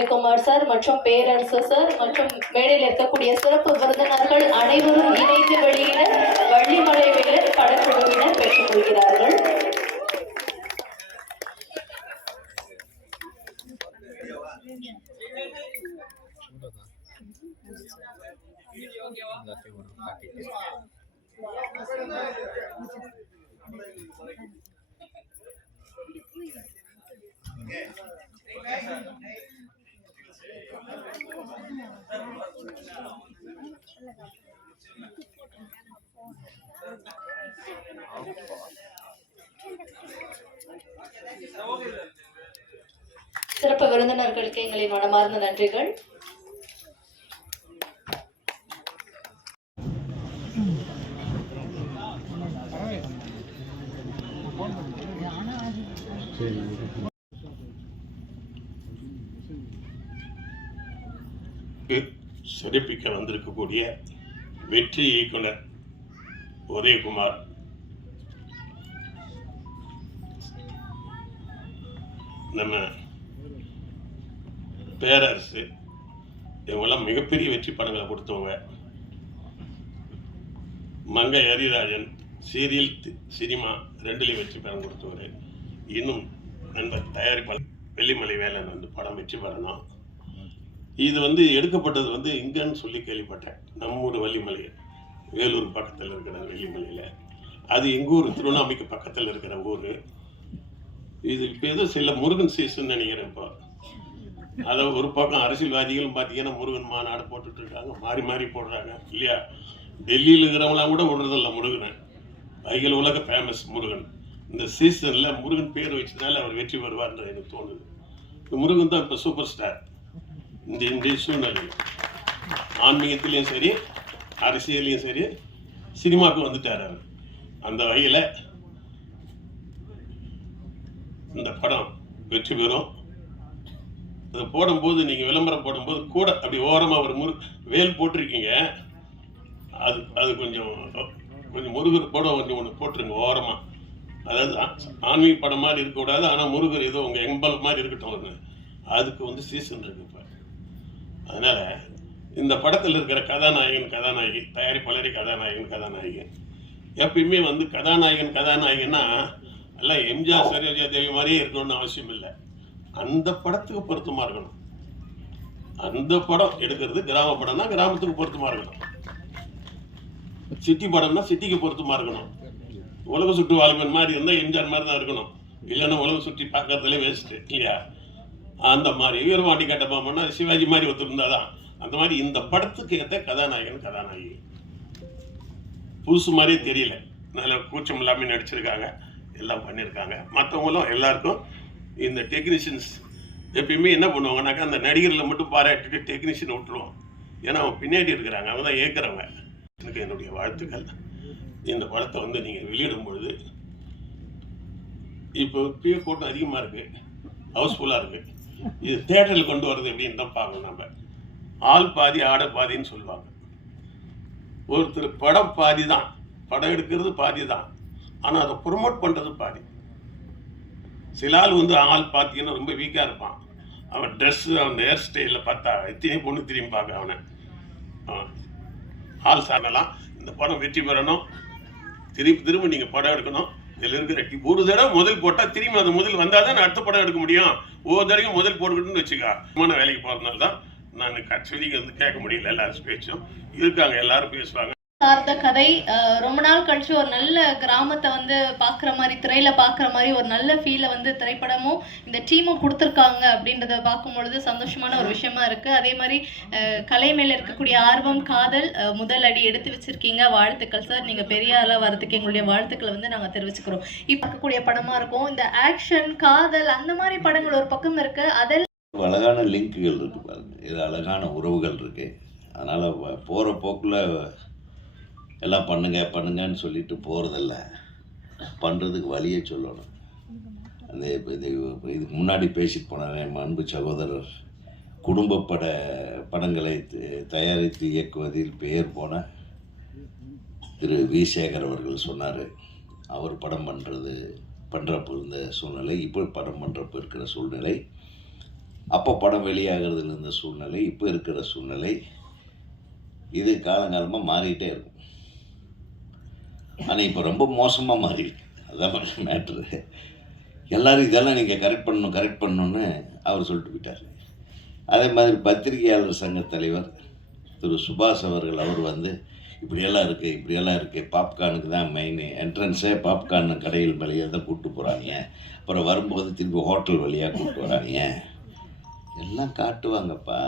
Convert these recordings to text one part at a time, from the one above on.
Ravikumar sir மற்றும் பேரரசு sir மற்றும் மேடையில் இருக்கக்கூடிய சிறப்பு விருந்தினர்கள் அனைவரும் இணைந்து வெளியிட வள்ளிமலை வேலர் படக்குழுவினர் பெற்றுக் கொள்கிறார்கள். சிறப்பு விருந்தினர்களுக்கு எங்களின் மனமார்ந்த நன்றிகள். சிறப்பிக்க வந்திருக்கக்கூடிய வெற்றி இயக்குனர் உதயகுமார், நம்ம பேரரசு, இவங்கெல்லாம் மிகப்பெரிய வெற்றி படங்களை கொடுத்தவங்க. மங்கை ஹரிராஜன் சீரியல் சினிமா ரெண்டுலையும் வெற்றி படம் கொடுத்தவர். இன்னும் நண்பர் தயாரிப்பாளர் வெள்ளிமலை வேலன் படம் வெற்றி பெறணும். இது எடுக்கப்பட்டது இங்கன்னு சொல்லி கேள்விப்பட்டேன். நம்ம ஊர் வள்ளிமலை, வேலூர் பக்கத்தில் இருக்கிற வெள்ளிமலையில், அது எங்கள் ஊர் திருவண்ணாமலைக்கு பக்கத்தில் இருக்கிற ஊர். இது இப்போ ஏதோ சில முருகன் சீசன் நினைக்கிறேன். இப்போ அதை ஒரு பக்கம் அரசியல்வாதிகளும் பார்த்தீங்கன்னா முருகன் மாநாடு போட்டுட்டு இருக்காங்க, மாறி மாறி போடுறாங்க இல்லையா. டெல்லியில் இருக்கிறவங்களாம் கூட விடுறதில்ல முருகனை. அகில உலக ஃபேமஸ் முருகன். இந்த சீசனில் முருகன் பேர் வச்சதுனால அவர் வெற்றி பெறுவார்னு எனக்கு தோணுது. இந்த முருகன் தான் இப்போ சூப்பர் ஸ்டார். இந்த சூழ்நிலையில் ஆன்மீகத்திலையும் சரி, அரசியலையும் சரி, சினிமாவுக்கு வந்துட்டார் அவர். அந்த வகையில் இந்த படம் வெற்றி பெறும். அதை போடும்போது நீங்கள் விளம்பரம் போடும்போது கூட அப்படி ஓரமாக ஒரு வேல் போட்டிருக்கீங்க. அது கொஞ்சம் முருகர் கூட ஒன்று போட்டுருங்க ஓரமாக. அதாவது ஆன்மீக படம் மாதிரி இருக்கக்கூடாது, ஆனால் முருகர் ஏதோ உங்கள் எம்பல் மாதிரி இருக்கட்டும். ஒன்று அதுக்கு சீசன் இருக்கு இப்போ. அதனால் இந்த படத்தில் இருக்கிற கதாநாயகி, தயாரிப்பாளரி கதாநாயகி எப்பயுமே கதாநாயகன்னா எல்லாம் எம்ஜிஆர் சரோஜா தேவி மாதிரியே இருக்கணும்னு அவசியம் இல்லை. அந்த படத்துக்கு பொருத்தமாக இருக்கணும். அந்த படம் எடுக்கிறது கிராம படம்னா கிராமத்துக்கு பொருத்தமாக இருக்கணும். சிட்டி படம்னா சிட்டிக்கு பொருத்தமாக இருக்கணும். உலக சுற்று வாழ்வன் மாதிரி இருந்தால் எம்ஜிஆர் மாதிரி தான் இருக்கணும். இல்லைன்னா உலக சுற்றி பார்க்கறதுல வேஸ்ட்டு இல்லையா. அந்த மாதிரி வீரபாண்டி கட்டபொம்மன்னா சிவாஜி மாதிரி ஒருத்தர் தான். அந்த மாதிரி இந்த படத்துக்கு ஏற்ற கதாநாயகி புதுசு மாதிரியே தெரியல. நல்ல கூச்சம் இல்லாமல் நடிச்சிருக்காங்க, எல்லாம் பண்ணியிருக்காங்க. மற்றவங்களும் எல்லாருக்கும் இந்த டெக்னீஷியன்ஸ் எப்பயுமே என்ன பண்ணுவாங்கன்னாக்கா அந்த நடிகர்களை மட்டும் பாராட்டிட்டு டெக்னீஷியனை விட்டுருவோம். ஏன்னா அவங்க பின்னாடி இருக்கிறாங்க, அவங்க தான் ஏற்கிறவங்க. எனக்கு என்னுடைய வாழ்த்துக்கள். இந்த படத்தை நீங்கள் வெளியிடும் பொழுது இப்போ கூட்டம் அதிகமாக இருக்குது, ஹவுஸ்ஃபுல்லாக இருக்குது. இது தியேட்டரில் கொண்டு வரது எப்படின்னு தான் பார்க்கணும். நம்ம ஆள் பாதி ஆடை பாதின்னு சொல்லுவாங்க. ஒருத்தர் படம் பாதி தான், படம் எடுக்கிறது பாதி தான், ஆனால் அதை ப்ரொமோட் பண்ணுறது பாதி. சில ஆள் ஆள் பார்த்தீங்கன்னா ரொம்ப வீக்காக இருப்பான். அவன் ட்ரெஸ்ஸு, அவன் ஹேர் ஸ்டைலில் பார்த்தா எத்தனை பொண்ணு திரும்பி பார்க்க அவனை. ஆள் சாங்கலாம். இந்த படம் வெற்றி பெறணும். திரும்ப நீங்கள் படம் எடுக்கணும். இதில் இருக்கிற ஒரு தடவை முதல் போட்டால் திரும்பி அது முதல் வந்தால் தான் அடுத்த படம் எடுக்க முடியும். ஒவ்வொரு தடவையும் முதல் போட்டுக்கிட்டுன்னு வச்சுக்கா. வேலைக்கு போகிறதுனால தான் நான் கட்சிக்கு கேட்க முடியல. எல்லாரும் பேச்சும் இருக்காங்க, எல்லாரும் பேசுவாங்க. சார்ந்த கதை ரொம்ப நாள் கழிச்சு ஒரு நல்ல கிராமத்தை பார்க்குற மாதிரி, திரையில பார்க்குற மாதிரி ஒரு நல்ல ஃபீலை திரைப்படமும் இந்த டீமும் கொடுத்துருக்காங்க அப்படின்றத பார்க்கும்பொழுது சந்தோஷமான ஒரு விஷயமா இருக்கு. அதே மாதிரி கலை மேல இருக்கக்கூடிய ஆர்வம், காதல் முதல் அடி எடுத்து வச்சிருக்கீங்க. வாழ்த்துக்கள் சார். நீங்க பெரிய ஆளா வரதுக்கு எங்களுடைய வாழ்த்துக்களை நாங்கள் தெரிவிச்சுக்கிறோம். இப்போ பார்க்கக்கூடிய படமா இருக்கும். இந்த ஆக்ஷன், காதல் அந்த மாதிரி படங்கள் ஒரு பக்கம் இருக்கு. அதெல்லாம் அழகான லிங்குகள் இருக்கு பாருங்க. இது அழகான உறவுகள் இருக்கு. அதனால போகிற போக்கில் எல்லாம் பண்ணுங்கன்னு சொல்லிட்டு போகிறதில்ல, பண்ணுறதுக்கு வழியே சொல்லணும். அந்த இதுக்கு முன்னாடி பேசிட்டு போனாங்க என் அன்பு சகோதரர், குடும்ப படங்களை தயாரித்து இயக்குவதில் பெயர் போன திரு வி சேகர் அவர்கள் சொன்னார். அவர் படம் பண்ணுறப்போ இருந்த சூழ்நிலை, இப்போ படம் பண்ணுறப்போ இருக்கிற சூழ்நிலை அப்போ படம் வெளியாகிறதுல இருந்த சூழ்நிலை, இப்போ இருக்கிற சூழ்நிலை, இது காலங்காலமாக மாறிக்கிட்டே இருக்கும். ஆனால் இப்போ ரொம்ப மோசமாக மாறிடுச்சு. அதுதான் மேட்ரு. எல்லோரும் இதெல்லாம் நீங்கள் கரெக்ட் பண்ணணும்னு அவர் சொல்லிட்டு போயிட்டார். அதே மாதிரி பத்திரிகையாளர் சங்க தலைவர் திரு சுபாஷ் அவர்கள், அவர் வந்து இப்படியெல்லாம் இருக்குது, பாப்கார்னுக்கு தான் மெயின் என்ட்ரன்ஸே, பாப்கார்னு கடையில் வழியாக தான் கூப்பிட்டு போகிறாங்க, அப்புறம் வரும்போது திருப்பி ஹோட்டல் வழியாக கூப்பிட்டு வராங்க, எல்லாம் காட்டுவாங்கப்பா.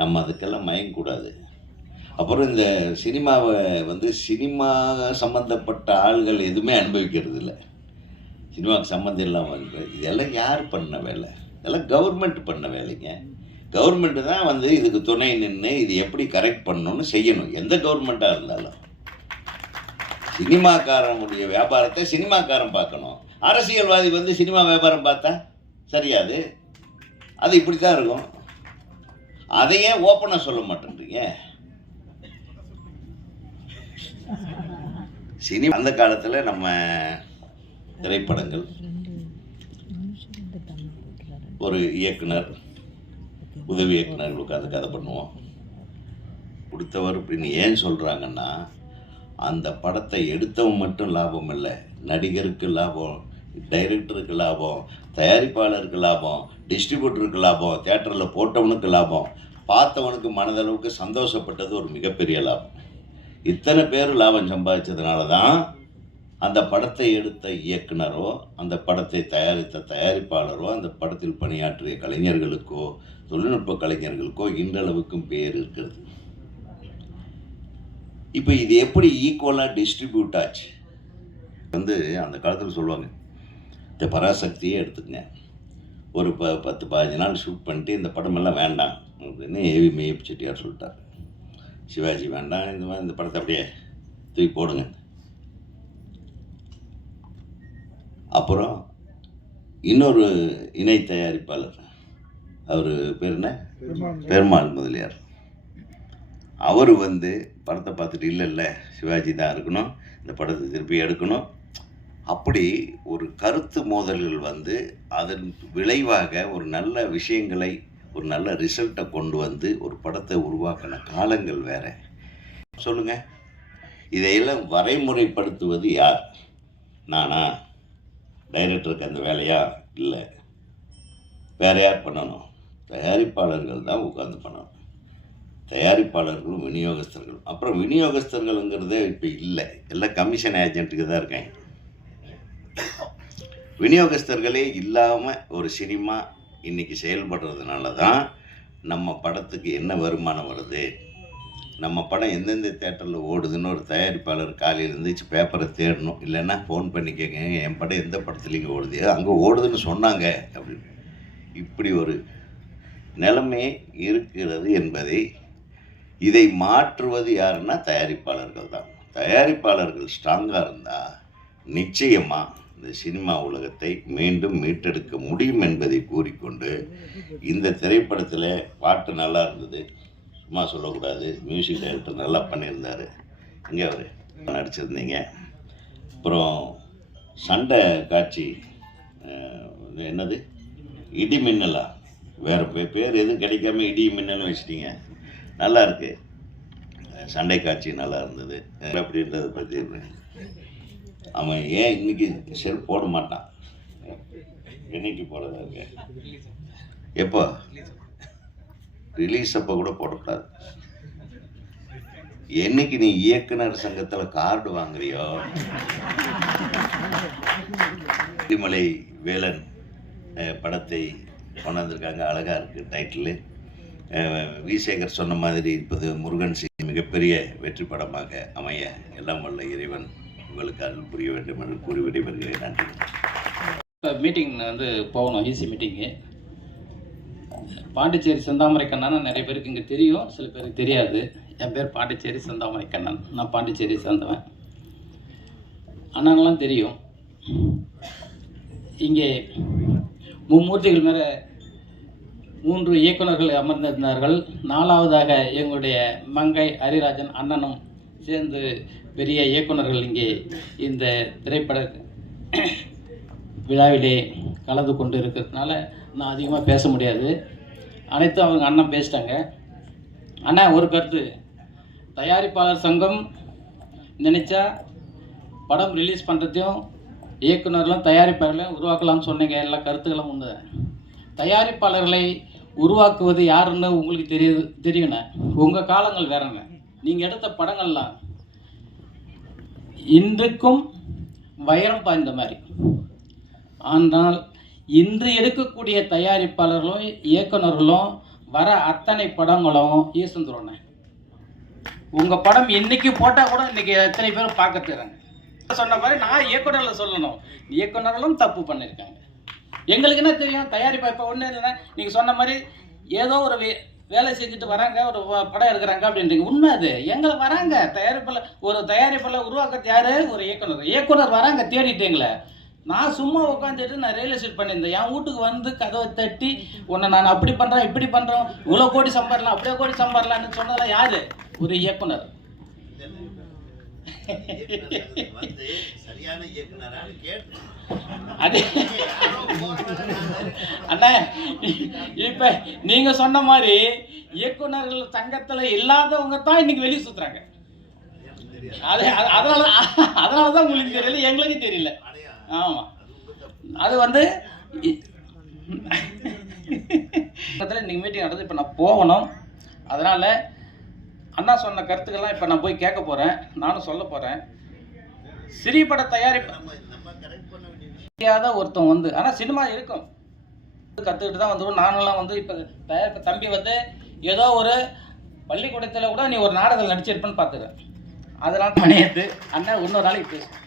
நம்ம அதுக்கெல்லாம் மயங்கக்கூடாது. அப்புறம் இந்த சினிமாவை வந்து சினிமா சம்மந்தப்பட்ட ஆள்கள் எதுவுமே அனுபவிக்கிறது இல்லை. சினிமாவுக்கு சம்மந்தம் இல்லாமல் இருக்குது. இதெல்லாம் யார் பண்ண வேலை? இதெல்லாம் கவர்மெண்ட் பண்ண வேலைங்க. கவர்மெண்ட்டு தான் வந்து இதுக்கு துணை நின்று இது எப்படி கரெக்ட் பண்ணணும்னு செய்யணும், எந்த கவர்மெண்ட்டாக இருந்தாலும். சினிமாக்காரனுடைய வியாபாரத்தை சினிமாக்காரன் பார்க்கணும். அரசியல்வாதி வந்து சினிமா வியாபாரம் பார்த்தா சரியாது. அது இப்படி தான் இருக்கும். அதையே ஓப்பனாக சொல்ல மாட்டேன்றீங்க. சினிமா அந்த காலத்தில் நம்ம திரைப்படங்கள், ஒரு இயக்குனர், உதவி இயக்குனர் உட்காந்து கதை பண்ணுவோம். கொடுத்தவர் அப்படின்னு ஏன் சொல்கிறாங்கன்னா, அந்த படத்தை எடுத்தவன் மட்டும் லாபம் இல்லை, நடிகருக்கு லாபம், டைரக்டருக்கு லாபம், தயாரிப்பாளருக்கு லாபம், டிஸ்ட்ரிபியூட்டருக்கு லாபம், தியேட்டரில் போட்டவனுக்கு லாபம், பார்த்தவனுக்கு மனதளவுக்கு சந்தோஷப்பட்டது ஒரு மிகப்பெரிய லாபம். இத்தனை பேர் லாபம் சம்பாதிச்சதுனால தான் அந்த படத்தை எடுத்த இயக்குனரோ, அந்த படத்தை தயாரித்த தயாரிப்பாளரோ, அந்த படத்தில் பணியாற்றிய கலைஞர்களுக்கோ, தொழில்நுட்ப கலைஞர்களுக்கோ இன்றளவுக்கும் பேர் இருக்கிறது. இப்போ இது எப்படி ஈக்குவலாக டிஸ்ட்ரிபியூட் ஆச்சு? வந்து அந்த காலத்தில் சொல்லுவாங்க, இந்த பராசக்தியே எடுத்துக்கங்க, ஒரு 10-15 நாள் ஷூட் பண்ணிட்டு இந்த படமெல்லாம் வேண்டாம் அப்படின்னு ஏவி மேயப் செட்டியார் சொல்லிட்டார். சிவாஜி வேண்டாம், இந்த படத்தை அப்படியே தூக்கி போடுங்க. அப்புறம் இன்னொரு இணை தயாரிப்பாளர், அவர் பேர் என்ன, பெருமாள் முதலியார், அவர் வந்து படத்தை பார்த்துட்டு இல்லை சிவாஜி தான் இருக்கணும், இந்த படத்தை திருப்பி எடுக்கணும். அப்படி ஒரு கருத்து மோதல்கள் வந்து அதன் விளைவாக ஒரு நல்ல விஷயங்களை, ஒரு நல்ல ரிசல்ட்டை கொண்டு வந்து ஒரு படத்தை உருவாக்கின காலங்கள் வேற. சொல்லுங்கள், இதையெல்லாம் வரைமுறைப்படுத்துவது யார்? நானா? டைரக்டருக்கு அந்த வேலையா? இல்லை. வேறு யார் பண்ணணும்? தயாரிப்பாளர்கள் தான் உட்காந்து பண்ணணும். தயாரிப்பாளர்களும் விநியோகஸ்தர்களும். அப்புறம் விநியோகஸ்தர்களுங்கிறதே இப்போ இல்லை, எல்லாம் கமிஷன் ஏஜென்ட்டுக்கு தான் இருக்காங்க. விநியோகஸ்தர்களே இல்லாமல் ஒரு சினிமா இன்றைக்கி செயல்படுறதுனால தான் நம்ம படத்துக்கு என்ன வருமானம் வருது, நம்ம படம் எந்தெந்த தேட்டரில் ஓடுதுன்னு ஒரு தயாரிப்பாளர் காலையில் இருந்துச்சு பேப்பரை தேடணும், இல்லைன்னா ஃபோன் பண்ணி கேட்குங்க என் படம் எந்த படத்துலேங்க ஓடுது, அங்கே ஓடுதுன்னு சொன்னாங்க அப்படின்னு. இப்படி ஒரு நிலைமை இருக்கிறது என்பதை, இதை மாற்றுவது யாருன்னா தயாரிப்பாளர்கள் தான். தயாரிப்பாளர்கள் ஸ்ட்ராங்காக இருந்தால் நிச்சயமாக இந்த சினிமா உலகத்தை மீண்டும் மீட்டெடுக்க முடியும் என்பதை கூறிக்கொண்டு, இந்த திரைப்படத்தில் பாட்டு நல்லா இருந்தது, சும்மா சொல்லக்கூடாது, மியூசிக் டைரக்டர் நல்லா பண்ணியிருந்தார், இங்கே அவர் நடிச்சிருந்தீங்க. அப்புறம் சண்டை காட்சி என்னது, இடி மின்னலா, வேறு பேர் எதுவும் கிடைக்காம இடி மின்னலும் வச்சிட்டிங்க, நல்லா இருக்கு. சண்டை காட்சி நல்லா இருந்தது அப்படின்றத பற்றி. அவன் ஏன் இன்னைக்கு செல் போட மாட்டான், என்னைக்கு போடுறதா இருக்கு, எப்போ ரிலீஸ் அப்போ கூட போடக்கூடாது. என்னைக்கு நீ இயக்குனர் சங்கத்தில் கார்டு வாங்குறியோ, திருமலை வேலன் படத்தை கொண்டாந்துருக்காங்க, அழகாக இருக்குது டைட்டிலு. வி சேகர் சொன்ன மாதிரி இருப்பது முருகன் மிகப்பெரிய வெற்றி படமாக அமைய எல்லாம் வல்ல இறைவன் உங்களுக்கு அருள் புரிய வேண்டும் என்று கூறி விடைபெறுகிறேன். நன்றி. இப்போ மீட்டிங் வந்து போகணும், ஈசி மீட்டிங்கு. பாண்டிச்சேரி செந்தாமரை கண்ணன் நிறைய பேருக்கு இங்கே தெரியும், சில பேருக்கு தெரியாது. என் பேர் பாண்டிச்சேரி செந்தாமரை கண்ணன், நான் பாண்டிச்சேரி சேர்ந்தவன். அண்ணனெலாம் தெரியும். இங்கே மும்மூர்த்திகள் மேலே 3 இயக்குநர்கள் அமர்ந்திருந்தார்கள். 4வதாக எங்களுடைய மங்கை ஹரிராஜன் அண்ணனும் சேர்ந்து பெரிய இயக்குநர்கள் இங்கே இந்த திரைப்பட விழாவிலே கலந்து கொண்டு இருக்கிறதுனால நான் அதிகமாக பேச முடியாது. அனைத்தும் அவங்க அண்ணன் பேசிட்டாங்க. அண்ணா ஒரு கருத்து, தயாரிப்பாளர் சங்கம் நினச்சா படம் ரிலீஸ் பண்ணுறதையும் இயக்குநர்களும் தயாரிப்பாளர்களையும் உருவாக்கலாம்னு சொன்னீங்க. எல்லா கருத்துக்களும் உண்டு. தயாரிப்பாளர்களை உருவாக்குவது யாருன்னு உங்களுக்கு தெரியுண்ணே. உங்கள் காலங்கள் வேறங்க. நீங்கள் எடுத்த படங்கள்லாம் இன்றைக்கும் வைரம் பாய்ந்த மாதிரி. ஆனால் இன்று எடுக்கக்கூடிய தயாரிப்பாளர்களும் இயக்குநர்களும் வர அத்தனை படங்களும் ஈசந்துருண்ணே. உங்கள் படம் இன்னைக்கு போட்டால் கூட இன்னைக்கு எத்தனை பேரும் பார்க்க தராங்க. சொன்ன மாதிரி நான் இயக்குநரில் சொல்லணும், இயக்குநர்களும் தப்பு பண்ணியிருக்காங்க. எங்களுக்கு என்ன தெரியும், தயாரிப்பா இப்போ ஒன்றும் இல்லைன்னா நீங்கள் சொன்ன மாதிரி ஏதோ ஒரு வேலை செஞ்சுட்டு வராங்க, ஒரு படம் எடுக்கிறாங்க அப்படின்றீங்க. உண்மை அது. எங்களை வராங்க ஒரு தயாரிப்பில் உருவாக்குறது யார்? ஒரு இயக்குனர் வராங்க தேடிட்டீங்களே. நான் சும்மா உட்காந்துட்டு நான் ரியல் எஸ்டேட் பண்ணியிருந்தேன். என் வீட்டுக்கு வந்து கதவை தட்டி உன்னை நான் அப்படி பண்ணுறேன் இப்படி பண்ணுறோம், இவ்வளோ கோடி சம்பாரலாம் அப்படியே கோடி சம்பாரலான்னு சொன்னதெல்லாம் யார்? ஒரு இயக்குனர். அது அண்ணா இப்ப நீங்க சொன்ன மாதிரி இயக்குநர்கள் சங்கத்துல இல்லாதவங்க தான் இன்னைக்கு வெளியே சுத்துறாங்க. அதனாலதான் உங்களுக்கு தெரியல, எங்களுக்கு தெரியல. ஆமா, அது வந்து இன்னைக்கு மீட்டிங் நடந்து இப்ப நான் போகணும். அதனால அண்ணா சொன்ன கருத்துக்கள்லாம் இப்போ நான் போய் கேட்க போகிறேன், நானும் சொல்ல போகிறேன். சிறிபட தயாரிப்பு ஒருத்தன் வந்து, ஆனால் சினிமா இருக்கும் கற்றுக்கிட்டு தான் வந்துடும். நானெல்லாம் வந்து இப்போ தயாரிப்பு தம்பி வந்து ஏதோ ஒரு பள்ளிக்கூடத்தில் கூட நீ ஒரு நாடகத்தில் நடிச்சிருப்பேன்னு பார்த்துக்கிறேன். அதெல்லாம் பணியத்து அண்ணன் இன்னொரு நாளைக்கு பேசுவேன்.